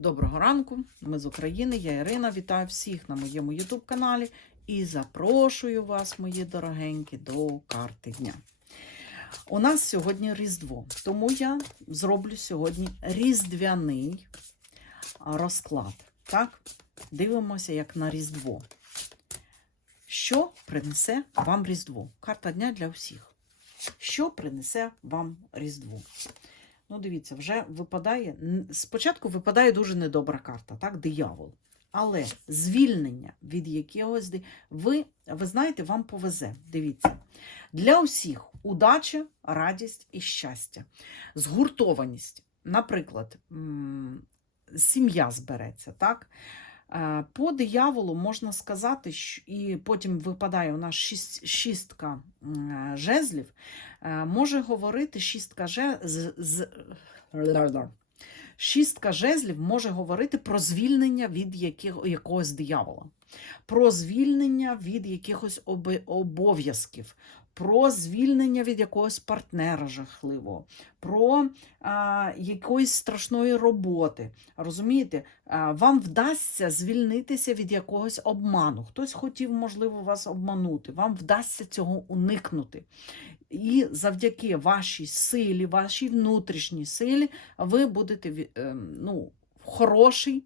Доброго ранку, ми з України, я Ірина. Вітаю всіх на моєму YouTube каналі і запрошую вас, мої дорогенькі, до карти дня. У нас сьогодні Різдво, тому я зроблю сьогодні різдвяний розклад. Так, дивимося, як на Різдво. Що принесе вам Різдво? Карта дня для всіх. Що принесе вам Різдво? Ну, дивіться, вже випадає. Спочатку випадає дуже недобра карта, так, диявол. Але звільнення від якогось. Ви, ви знаєте, вам повезе. Дивіться. Для усіх удача, радість і щастя. Згуртованість. Наприклад, сім'я збереться, так? Е, По дияволу можна сказати, і потім випадає у нас шістка е, жезлів, е, може говорити шістка же, з, з, шістка жезлів може говорити про звільнення від якогось диявола, про звільнення від якихось обов'язків, про звільнення від якогось партнера жахливого, про а, якоїсь страшної роботи. Розумієте, а, вам вдасться звільнитися від якогось обману. Хтось хотів, можливо, вас обманути. Вам вдасться цього уникнути. І завдяки вашій силі, вашій внутрішній силі, ви будете ем, ну, хороший,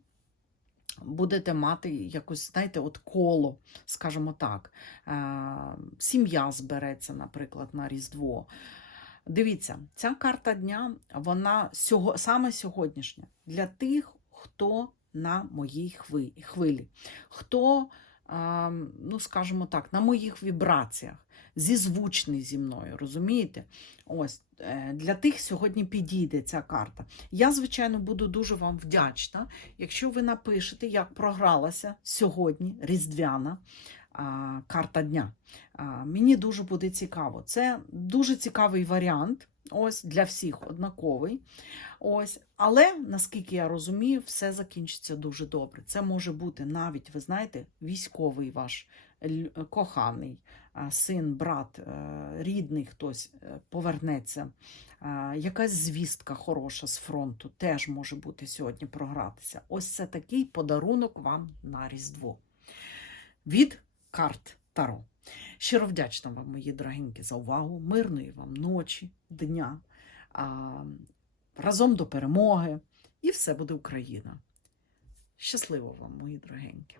будете мати якось, знаєте, от коло, скажімо так. Е, Сім'я збереться, наприклад, на Різдво. Дивіться, ця карта дня, вона сього, саме сьогоднішня для тих, хто на моїй хвилі, хто, ну скажімо так, на моїх вібраціях, зізвучний зі мною, розумієте? Ось е, для тих сьогодні підійде ця карта. Я, звичайно, буду дуже вам вдячна, якщо ви напишете, як програлася сьогодні різдвяна карта дня. Мені дуже буде цікаво. Це дуже цікавий варіант. Ось для всіх однаковий. Ось, але наскільки я розумію, все закінчиться дуже добре. Це може бути навіть, ви знаєте, військовий ваш коханий син, брат, е, рідний хтось е, повернеться. Якась звістка хороша з фронту теж може бути сьогодні програтися. Ось це такий подарунок вам на Різдво. Від карт Таро. Щиро вдячна вам, мої дорогенькі, за увагу. Мирної вам ночі, дня. Разом до перемоги. І все буде Україна. Щасливо вам, мої дорогенькі.